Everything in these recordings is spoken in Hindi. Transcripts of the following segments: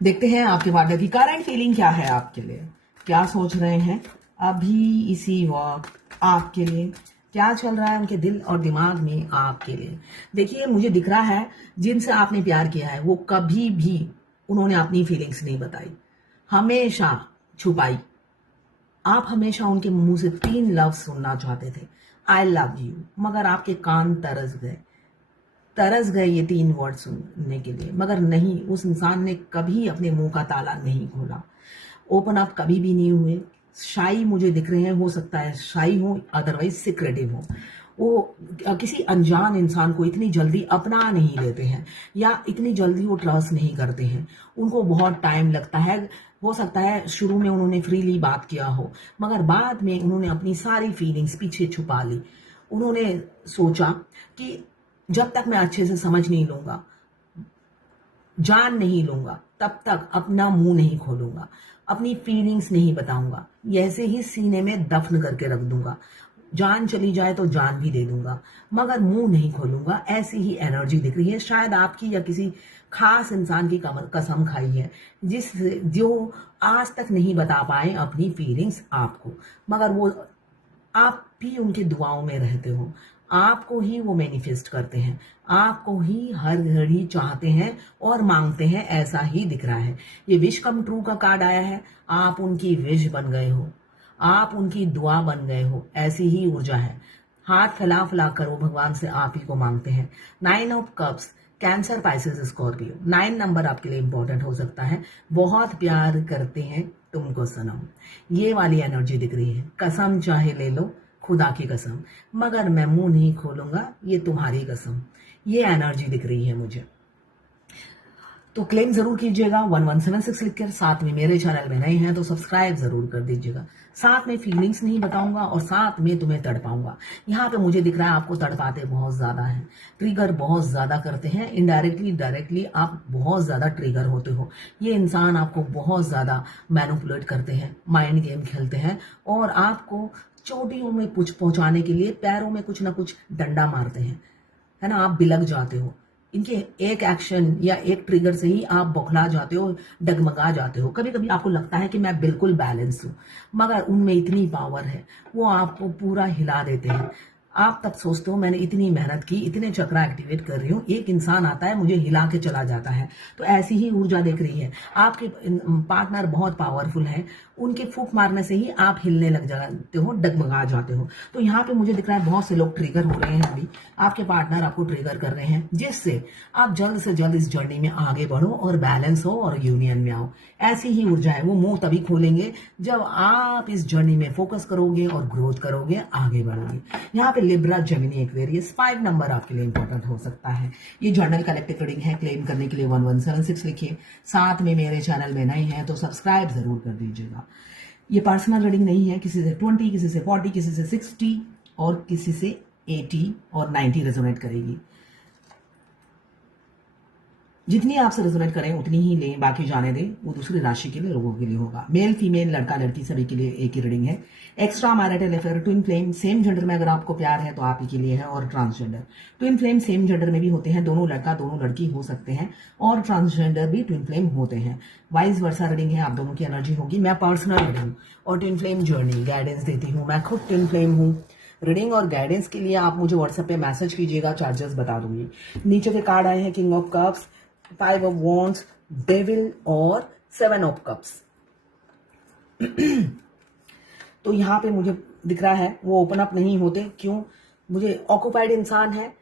देखते हैं आपके पार्टनर की करंट फीलिंग क्या है आपके लिए, क्या सोच रहे हैं अभी इसी वक्त आपके लिए, क्या चल रहा है उनके दिल और दिमाग में आपके लिए। देखिए, मुझे दिख रहा है जिनसे आपने प्यार किया है वो कभी भी उन्होंने अपनी फीलिंग्स नहीं बताई, हमेशा छुपाई। आप हमेशा उनके मुंह से 3 लफ्ज सुनना चाहते थे, आई लव यू, मगर आपके कान तरस गए ये 3 वर्ड सुनने के लिए। मगर नहीं, उस इंसान ने कभी अपने मुंह का ताला नहीं खोला, ओपन अप कभी भी नहीं हुए। शाई मुझे दिख रहे हैं, हो सकता है शाई हो, अदरवाइज सिक्रेटिव हो। वो किसी अनजान इंसान को इतनी जल्दी अपना नहीं लेते हैं, या इतनी जल्दी वो ट्रस्ट नहीं करते हैं। उनको बहुत टाइम लगता है। हो सकता है शुरू में उन्होंने फ्रीली बात किया हो, मगर बाद में उन्होंने अपनी सारी फीलिंग्स पीछे छुपा ली। उन्होंने सोचा कि जब तक मैं अच्छे से समझ नहीं लूंगा, जान नहीं लूंगा, तब तक अपना मुंह नहीं खोलूंगा, अपनी फीलिंग्स नहीं बताऊंगा, ऐसे ही सीने में दफन करके रख दूंगा। जान चली जाए तो जान भी दे दूंगा, मगर मुंह नहीं खोलूंगा। ऐसी ही एनर्जी दिख रही है। शायद आपकी या किसी खास इंसान की कसम खाई है, जो आज तक नहीं बता पाए अपनी फीलिंग्स आपको, मगर वो आप भी उनकी दुआओं में रहते हो। आपको ही वो मैनिफेस्ट करते हैं, आपको ही हर घड़ी चाहते हैं और मांगते हैं, ऐसा ही दिख रहा है। ये विश कम ट्रू का कार्ड आया है। आप उनकी विश बन गए हो, आप उनकी दुआ बन गए हो, ऐसी ही ऊर्जा है। हाथ फैला फैला करो, भगवान से आप ही को मांगते हैं। 9 of cups, cancer, Pisces, Scorpio. 9 number आपके लिए इंपॉर्टेंट हो सकता है। बहुत प्यार करते हैं तुमको सनम, ये वाली एनर्जी दिख रही है। कसम चाहे ले लो, खुदा की कसम, मगर मैं मुंह नहीं खोलूंगा, ये तुम्हारी कसम, ये एनर्जी दिख रही है मुझे। तो क्लेम जरूर कीजिएगा 1176 लिखकर। साथ में मेरे चैनल में नए हैं तो सब्सक्राइब जरूर कर दीजिएगा। साथ में फीलिंग्स नहीं बताऊंगा और साथ में तुम्हें तड़पाऊंगा। यहाँ पे मुझे दिख रहा है आपको तड़पाते बहुत ज्यादा है, ट्रिगर बहुत ज्यादा करते हैं। इनडायरेक्टली डायरेक्टली आप बहुत ज्यादा ट्रिगर होते हो। ये इंसान आपको बहुत ज्यादा मैनिपुलेट करते हैं, माइंड गेम खेलते हैं और आपको चोटियों में कुछ पहुंचाने के लिए पैरों में कुछ ना कुछ डंडा मारते हैं, है ना। आप बिलक जाते हो, इनके एक एक्शन या एक ट्रिगर से ही आप बौखला जाते हो, डगमगा जाते हो। कभी कभी आपको लगता है कि मैं बिल्कुल बैलेंस हूं, मगर उनमें इतनी पावर है, वो आपको पूरा हिला देते हैं। आप तब सोचते हो मैंने इतनी मेहनत की, इतने चक्रा एक्टिवेट कर रही हूँ, एक इंसान आता है मुझे हिला के चला जाता है। तो ऐसी ही ऊर्जा देख रही है। आपके पार्टनर बहुत पावरफुल है, उनके फूंक मारने से ही आप हिलने लग जाते हो, डगमगा जाते हो। तो यहाँ पे मुझे दिख रहा है बहुत से लोग ट्रिगर हो रहे हैं अभी, आपके पार्टनर आपको ट्रिगर कर रहे हैं, जिससे आप जल्द से जल्द इस जर्नी में आगे बढ़ो और बैलेंस हो और यूनियन में आओ। ऐसी ही ऊर्जा है। वो मुंह तभी खोलेंगे जब आप इस जर्नी में फोकस करोगे और ग्रोथ करोगे, आगे बढ़ोगे। यहाँ पे लिब्रा, जेमिनी, एक्वेरियस 5 नंबर आपके लिए इंपॉर्टेंट हो सकता है। ये जर्नल कलेक्टिव रीडिंग है। क्लेम करने के लिए 1176 लिखिए। साथ में मेरे चैनल में नए हैं तो सब्सक्राइब जरूर कर दीजिएगा। ये पर्सनल रीडिंग नहीं है, किसी से 20, किसी से 40, किसी से 60 और किसी से 80 और 90 रेजोनेट करेगी। जितनी आपसे रेजोनेट करें उतनी ही लें, बाकी जाने दें, वो दूसरी राशि के लिए, लोगों के लिए होगा। मेल, फीमेल, लड़का, लड़की सभी के लिए एक ही रीडिंग है। Extra marital affair, twin flame, same gender में अगर आपको प्यार है तो आप ही के लिए है। और transgender, twin flame same gender में भी होते हैं, दोनों लड़का दोनों लड़की हो सकते हैं, और ट्रांसजेंडर भी ट्विन फ्लेम होते हैं। वाइस वर्सा रीडिंग है, आप दोनों की एनर्जी होगी। मैं पर्सनल रीडिंग और ट्विन फ्लेम जर्नी गाइडेंस देती हूँ। मैं खुद ट्विन फ्लेम हूँ। रीडिंग और गाइडेंस के लिए आप मुझे व्हाट्सएप पे मैसेज कीजिएगा, चार्जेस बता दूंगी। नीचे के कार्ड आए हैं king of cups, 5 of wands, devil और 7 ऑफ कप्स। तो यहाँ पे मुझे दिख रहा है वो ओपन अप नहीं होते। क्यों? मुझे ऑक्युपाइड इंसान है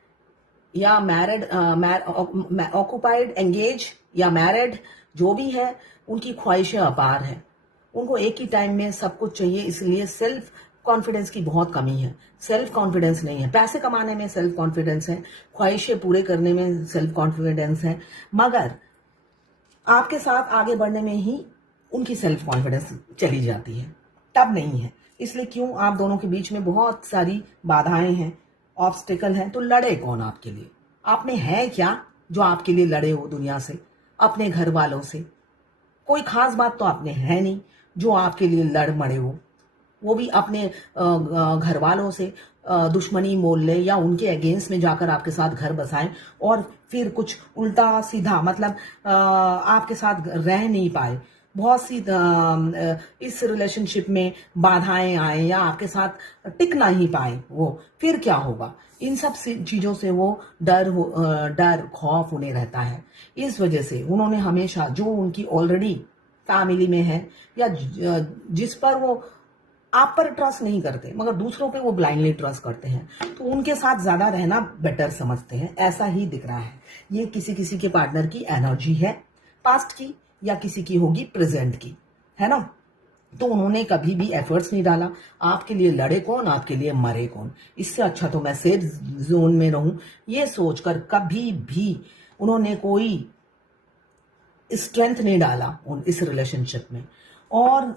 या मैरिड, ऑक्युपाइड, एंगेज या मैरिड, जो भी है, उनकी ख्वाहिशें अपार हैं। उनको एक ही टाइम में सब कुछ चाहिए, इसलिए सेल्फ कॉन्फिडेंस की बहुत कमी है। सेल्फ कॉन्फिडेंस नहीं है। पैसे कमाने में सेल्फ कॉन्फिडेंस है, ख्वाहिशें पूरे करने में सेल्फ कॉन्फिडेंस है, मगर आपके साथ आगे बढ़ने में ही उनकी सेल्फ कॉन्फिडेंस चली जाती है, तब नहीं है। इसलिए क्यों? आप दोनों के बीच में बहुत सारी बाधाएं हैं, ऑब्स्टिकल हैं। तो लड़े कौन आपके लिए? आपने है क्या जो आपके लिए लड़े हो दुनिया से, अपने घर वालों से? कोई खास बात तो आपने है नहीं जो आपके लिए लड़ मड़े हो। वो भी अपने घर वालों से दुश्मनी मोल ले या उनके अगेंस्ट में जाकर आपके साथ घर बसाएं और फिर कुछ उल्टा सीधा मतलब आपके साथ रह नहीं पाए, बहुत सी इस रिलेशनशिप में बाधाएं आए या आपके साथ टिक ना ही पाए, वो फिर क्या होगा? इन सब चीजों से वो डर खौफ उन्हें रहता है। इस वजह से उन्होंने हमेशा जो उनकी ऑलरेडी फैमिली में है या जिस पर वो आप पर ट्रस्ट नहीं करते मगर दूसरों पे वो ब्लाइंडली ट्रस्ट करते हैं, तो उनके साथ ज्यादा रहना बेटर समझते हैं, ऐसा ही दिख रहा है। ये किसी किसी के पार्टनर की एनर्जी है, पास्ट की या किसी की होगी प्रेजेंट की, है ना। तो उन्होंने कभी भी एफर्ट्स नहीं डाला, आपके लिए लड़े कौन, आपके लिए मरे कौन। इससे अच्छा तो मैं सेफ जोन में रहूं, ये सोचकर कभी भी उन्होंने कोई स्ट्रेंथ नहीं डाला इस रिलेशनशिप में, और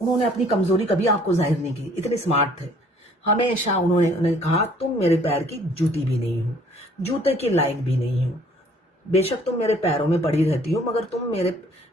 उन्होंने अपनी कमजोरी कभी आपको जाहिर नहीं की। इतने स्मार्ट थे, हमेशा उन्होंने कहा तुम मेरे पैर की जूती भी नहीं हो, जूते के लायक भी नहीं हो। बेशक तुम मेरे पैरों में पड़ी रहती हो मगर तुम मेरे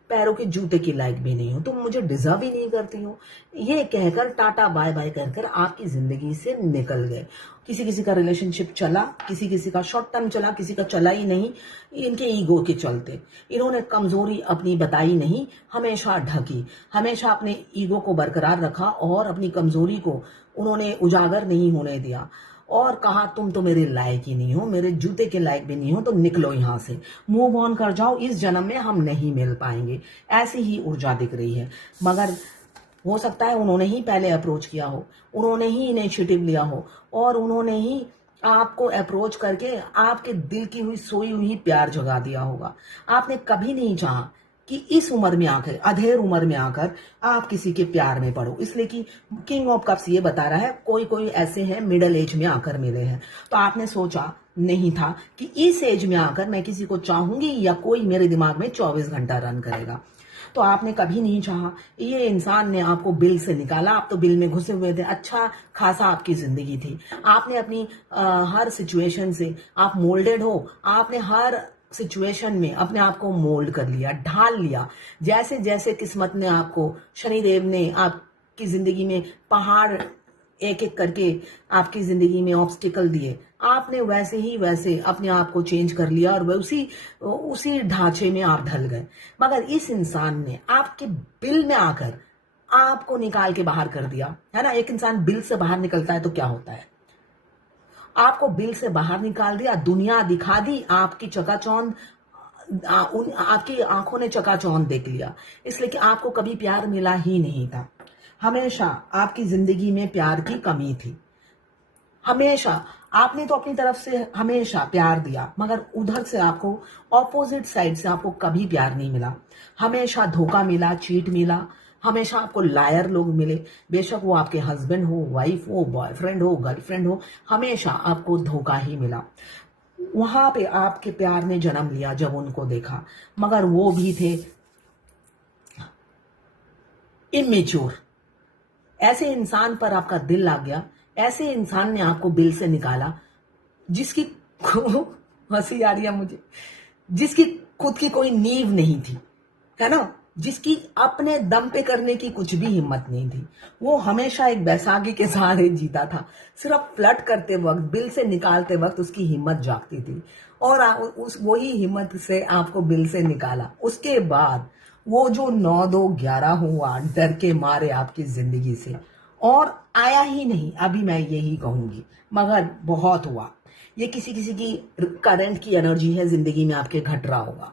पैरों के जूते की लायक भी नहीं हो, तुम मुझे डिजर्व ही नहीं करती हो। ये कहकर टाटा बाय बाय कहकर आपकी जिंदगी से निकल गए। किसी किसी का रिलेशनशिप चला, किसी किसी का शॉर्ट टर्म चला, किसी का चला ही नहीं, इनके ईगो के चलते। इन्होंने कमजोरी अपनी बताई नहीं, हमेशा ढकी, हमेशा अपने ईगो को बरकरार रखा और अपनी कमजोरी को उन्होंने उजागर नहीं होने दिया और कहा तुम तो मेरे लायक ही नहीं हो, मेरे जूते के लायक भी नहीं हो, तो निकलो यहां से, मूव ऑन कर जाओ, इस जन्म में हम नहीं मिल पाएंगे। ऐसी ही ऊर्जा दिख रही है। मगर हो सकता है उन्होंने ही पहले अप्रोच किया हो, उन्होंने ही इनिशिएटिव लिया हो और उन्होंने ही आपको अप्रोच करके आपके दिल की हुई सोई हुई प्यार जगा दिया होगा। आपने कभी नहीं चाहा कि इस उम्र में आकर, अधेड़ उम्र में आकर आप किसी के प्यार में पड़ो, इसलिए कि किंग ऑफ कप्स ये बता रहा है कोई कोई ऐसे हैं मिडिल एज में आकर मिले हैं। तो आपने सोचा नहीं था कि इस एज में आकर मैं किसी को चाहूंगी या कोई मेरे दिमाग में 24 घंटा रन करेगा। तो आपने कभी नहीं चाहा। ये इंसान ने आपको बिल से निकाला, आप तो बिल में घुसे हुए थे, अच्छा खासा आपकी जिंदगी थी, आपने अपनी हर सिचुएशन से आप मोल्डेड हो, आपने हर सिचुएशन में अपने आप को मोल्ड कर लिया, ढाल लिया। जैसे जैसे किस्मत ने आपको, शनिदेव ने आपकी जिंदगी में पहाड़ एक एक करके आपकी जिंदगी में ऑब्स्टिकल दिए, आपने वैसे ही वैसे अपने आप को चेंज कर लिया और उसी ढांचे में आप ढल गए। मगर इस इंसान ने आपके बिल में आकर आपको निकाल के बाहर कर दिया, है ना। एक इंसान बिल से बाहर निकलता है तो क्या होता है, आपको बिल से बाहर निकाल दिया, दुनिया दिखा दी, आपकी चकाचौंध, आपकी आंखों ने चकाचौंध देख लिया, इसलिए कि आपको कभी प्यार मिला ही नहीं था। हमेशा आपकी जिंदगी में प्यार की कमी थी, हमेशा आपने तो अपनी तरफ से हमेशा प्यार दिया मगर उधर से आपको, ऑपोजिट साइड से आपको कभी प्यार नहीं मिला। हमेशा धोखा मिला, चीट मिला, हमेशा आपको लायर लोग मिले, बेशक वो आपके हस्बैंड हो, वाइफ हो, बॉयफ्रेंड हो, गर्लफ्रेंड हो, हमेशा आपको धोखा ही मिला। वहां पे आपके प्यार ने जन्म लिया जब उनको देखा, मगर वो भी थे इमेच्योर। ऐसे इंसान पर आपका दिल लग गया, ऐसे इंसान ने आपको बिल से निकाला जिसकी हंसी आ रही है मुझे, जिसकी खुद की कोई नींव नहीं थी, है ना, जिसकी अपने दम पे करने की कुछ भी हिम्मत नहीं थी। वो हमेशा एक बैसाखी के सहारे जीता था, सिर्फ फ्लर्ट करते वक्त, बिल से निकालते वक्त उसकी हिम्मत जागती थी और उस वही हिम्मत से आपको बिल से निकाला। उसके बाद वो जो 9-2-11 हुआ डर के मारे आपकी जिंदगी से, और आया ही नहीं, अभी मैं यही कहूंगी, मगर बहुत हुआ। ये किसी किसी की करंट की एनर्जी है, जिंदगी में आपके घट रहा होगा,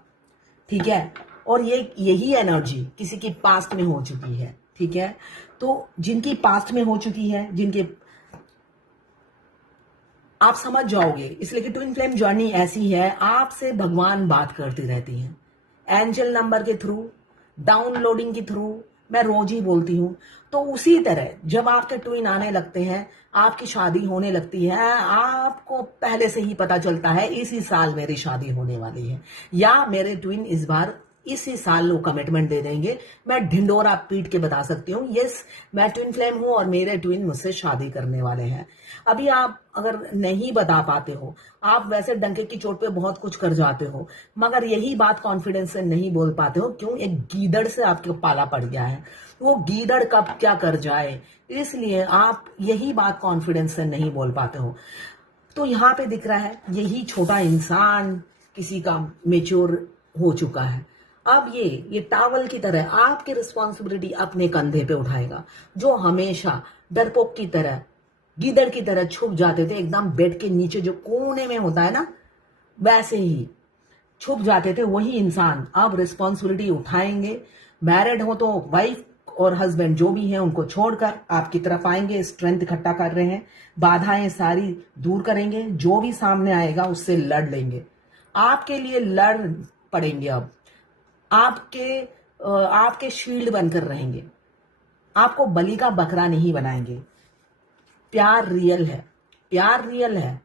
ठीक है, और ये यही एनर्जी किसी की पास्ट में हो चुकी है, ठीक है। तो जिनकी पास्ट में हो चुकी है, जिनके, आप समझ जाओगे, इसलिए कि ट्विन फ्लेम जर्नी ऐसी है, आपसे भगवान बात करती रहती हैं, एंजल नंबर के थ्रू, डाउनलोडिंग के थ्रू, मैं रोज ही बोलती हूँ। तो उसी तरह जब आपके ट्विन आने लगते हैं, आपकी शादी होने लगती है, आपको पहले से ही पता चलता है इसी साल मेरी शादी होने वाली है या मेरे ट्विन इस बार इसी साल वो कमिटमेंट दे देंगे। मैं ढिंडोरा पीट के बता सकती हूँ, यस मैं ट्विन फ्लेम हूं और मेरे ट्विन मुझसे शादी करने वाले हैं। अभी आप अगर नहीं बता पाते हो, आप वैसे डंके की चोट पे बहुत कुछ कर जाते हो, मगर यही बात कॉन्फिडेंस से नहीं बोल पाते हो। क्यों? एक गीदड़ से आपके पाला पड़ गया है, वो गीदड़ कब क्या कर जाए, इसलिए आप यही बात कॉन्फिडेंस से नहीं बोल पाते हो। तो यहाँ पे दिख रहा है यही छोटा इंसान किसी का मेच्योर हो चुका है। अब ये टावल की तरह आपकी रिस्पॉन्सिबिलिटी अपने कंधे पे उठाएगा। जो हमेशा डरपोक की तरह, गीदड़ की तरह छुप जाते थे एकदम बेड के नीचे जो कोने में होता है ना, वैसे ही छुप जाते थे, वही इंसान अब रिस्पॉन्सिबिलिटी उठाएंगे। मैरिड हो तो वाइफ और हस्बैंड जो भी हैं उनको छोड़कर आपकी तरफ आएंगे, स्ट्रेंथ इकट्ठा कर रहे हैं, बाधाएं सारी दूर करेंगे, जो भी सामने आएगा उससे लड़ लेंगे, आपके लिए लड़ पड़ेंगे। अब आपके शील्ड बनकर रहेंगे, आपको बलि का बकरा नहीं बनाएंगे। प्यार रियल है, प्यार रियल है।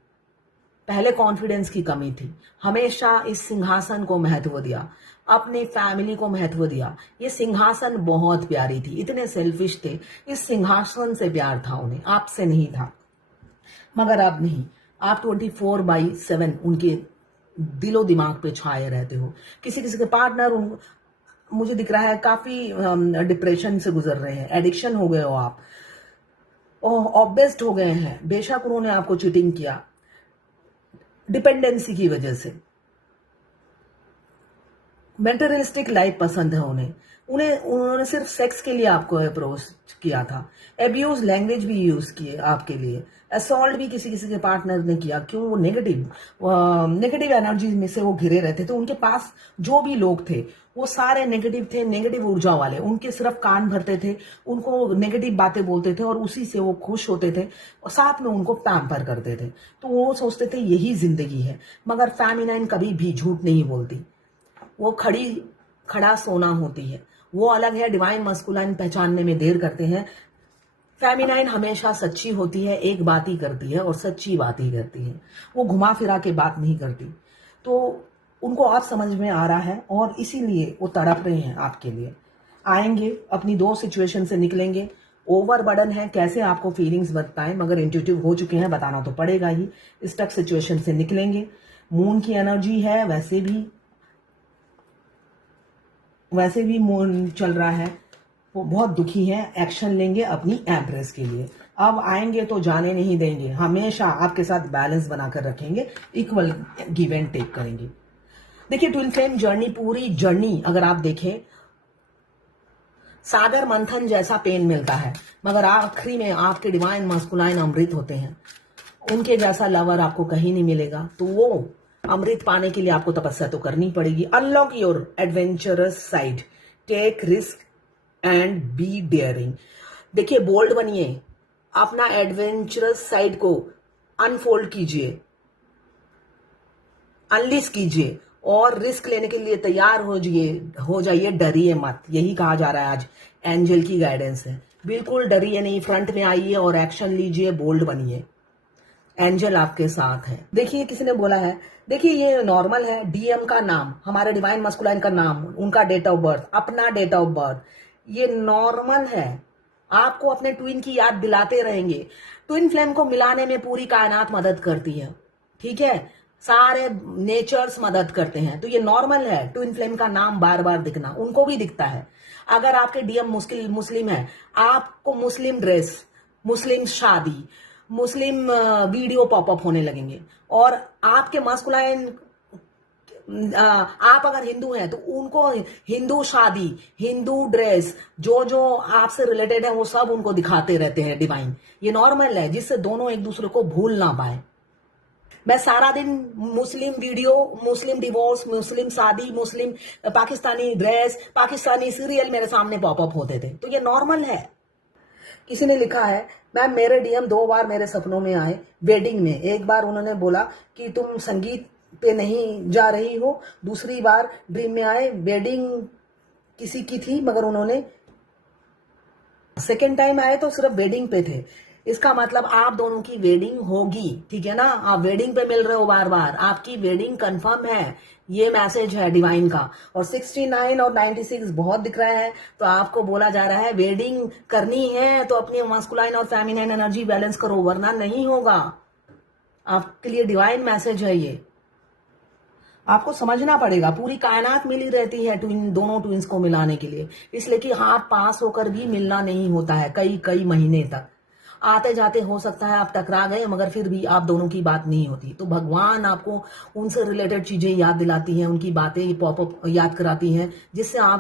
पहले कॉन्फिडेंस की कमी थी, हमेशा इस सिंहासन को महत्व दिया, अपनी फैमिली को महत्व दिया। ये सिंहासन बहुत प्यारी थी, इतने सेल्फिश थे, इस सिंहासन से प्यार था उन्हें, आपसे नहीं था। मगर अब नहीं, आप 24/7 उनके दिलो दिमाग पे छाए रहते हो। किसी किसी के पार्टनर मुझे दिख रहा है काफी डिप्रेशन से गुजर रहे हैं, एडिक्शन हो गए हो आप, ऑब्सेस्ड हो गए हैं। बेशक उन्होंने आपको चीटिंग किया डिपेंडेंसी की वजह से, मेटेरियलिस्टिक लाइफ पसंद है उन्होंने सिर्फ सेक्स के लिए आपको अप्रोच किया था, एब्यूज लैंग्वेज भी यूज किए आपके लिए, असॉल्ट भी किसी किसी के पार्टनर ने किया। क्यों? वो नेगेटिव एनर्जी में से वो घिरे रहते थे। उनके पास जो भी लोग थे वो सारे नेगेटिव थे, नेगेटिव ऊर्जा वाले, उनके सिर्फ कान भरते थे, उनको नेगेटिव बातें बोलते थे और उसी से वो खुश होते थे और साथ में उनको पैम्पर करते थे। तो वो सोचते थे यही जिंदगी है। मगर फेमिनाइन कभी भी झूठ नहीं बोलती, वो खड़ा सोना होती है, वो अलग है। डिवाइन मस्कुलाइन पहचानने में देर करते हैं। फेमिनाइन हमेशा सच्ची होती है, एक बात ही करती है और सच्ची बात ही करती है, वो घुमा फिरा के बात नहीं करती। तो उनको आप समझ में आ रहा है और इसीलिए वो तड़प रहे हैं आपके लिए। आएंगे, अपनी 2 सिचुएशन से निकलेंगे। ओवर बर्डन है, कैसे आपको फीलिंग्स बताएं, मगर इंट्यूटिव हो चुके हैं, बताना तो पड़ेगा ही। स्टक सिचुएशन से निकलेंगे। मून की एनर्जी है, वैसे भी मून चल रहा है, वो बहुत दुखी है, एक्शन लेंगे अपनी एम्प्रेस के लिए। अब आएंगे तो जाने नहीं देंगे, हमेशा आपके साथ बैलेंस बनाकर रखेंगे, इक्वल गिव एंड टेक करेंगे। देखिए ट्विन फ्लेम जर्नी, पूरी जर्नी अगर आप देखें, सागर मंथन जैसा पेन मिलता है, मगर आखिरी में आपके डिवाइन मस्कुलाइन अमृत होते हैं। उनके जैसा लवर आपको कहीं नहीं मिलेगा, तो वो अमृत पाने के लिए आपको तपस्या तो करनी पड़ेगी। Unlock your adventurous side, take risk and be daring. देखिए बोल्ड बनिए, अपना एडवेंचरस साइड को अनफोल्ड कीजिए, अनलिस्ट कीजिए और रिस्क लेने के लिए तैयार हो जाइए, डरिए मत। यही कहा जा रहा है आज, एंजल की गाइडेंस है। बिल्कुल डरिए नहीं, फ्रंट में आइए और एक्शन लीजिए, बोल्ड बनिए, एंजल आपके साथ है। देखिए किसी ने बोला है, देखिए ये नॉर्मल है, डीएम का नाम, हमारे डिवाइन मस्कुलाइन का नाम, उनका डेट ऑफ बर्थ, अपना डेट ऑफ बर्थ, ये नॉर्मल है। आपको अपने ट्विन की याद दिलाते रहेंगे। ट्विन फ्लेम को मिलाने में पूरी कायनात मदद करती है, ठीक है, सारे नेचर्स मदद करते हैं। तो ये नॉर्मल है ट्विन फ्लेम का नाम बार बार दिखना, उनको भी दिखता है। अगर आपके डीएम मुस्लिम है, आपको मुस्लिम ड्रेस, मुस्लिम शादी, मुस्लिम वीडियो पॉपअप होने लगेंगे। और आपके मस्कुलाइन, आप अगर हिंदू हैं तो उनको हिंदू शादी, हिंदू ड्रेस, जो जो आपसे रिलेटेड है वो सब उनको दिखाते रहते हैं डिवाइन। ये नॉर्मल है, जिससे दोनों एक दूसरे को भूल ना पाए। मैं सारा दिन मुस्लिम वीडियो, मुस्लिम डिवोर्स, मुस्लिम शादी, मुस्लिम पाकिस्तानी ड्रेस, पाकिस्तानी सीरियल मेरे सामने पॉपअप होते थे, तो ये नॉर्मल है। किसी ने लिखा है, मैम मेरे डीएम 2 बार मेरे सपनों में आए वेडिंग में। एक बार उन्होंने बोला कि तुम संगीत पे नहीं जा रही हो, दूसरी बार ड्रीम में आए, वेडिंग किसी की थी मगर उन्होंने, सेकेंड टाइम आए तो सिर्फ वेडिंग पे थे। इसका मतलब आप दोनों की वेडिंग होगी, ठीक है ना। आप वेडिंग पे मिल रहे हो बार बार, आपकी वेडिंग कंफर्म है, ये मैसेज है डिवाइन का। और 69 और 96 बहुत दिख रहा है, तो आपको बोला जा रहा है वेडिंग करनी है तो अपनी मास्कुलाइन और फेमिनाइन एनर्जी बैलेंस करो, वरना नहीं होगा। आपके लिए डिवाइन मैसेज है ये। आपको समझना पड़ेगा, पूरी कायनात मिली रहती है दोनों ट्विंस को मिलाने के लिए, इसलिए कि हाथ पास होकर भी मिलना नहीं होता है कई कई महीने तक। आते जाते हो सकता है आप टकरा गए, मगर फिर भी आप दोनों की बात नहीं होती, तो भगवान आपको उनसे रिलेटेड चीजें याद दिलाती हैं, उनकी बातें पॉपअप याद कराती हैं, जिससे आप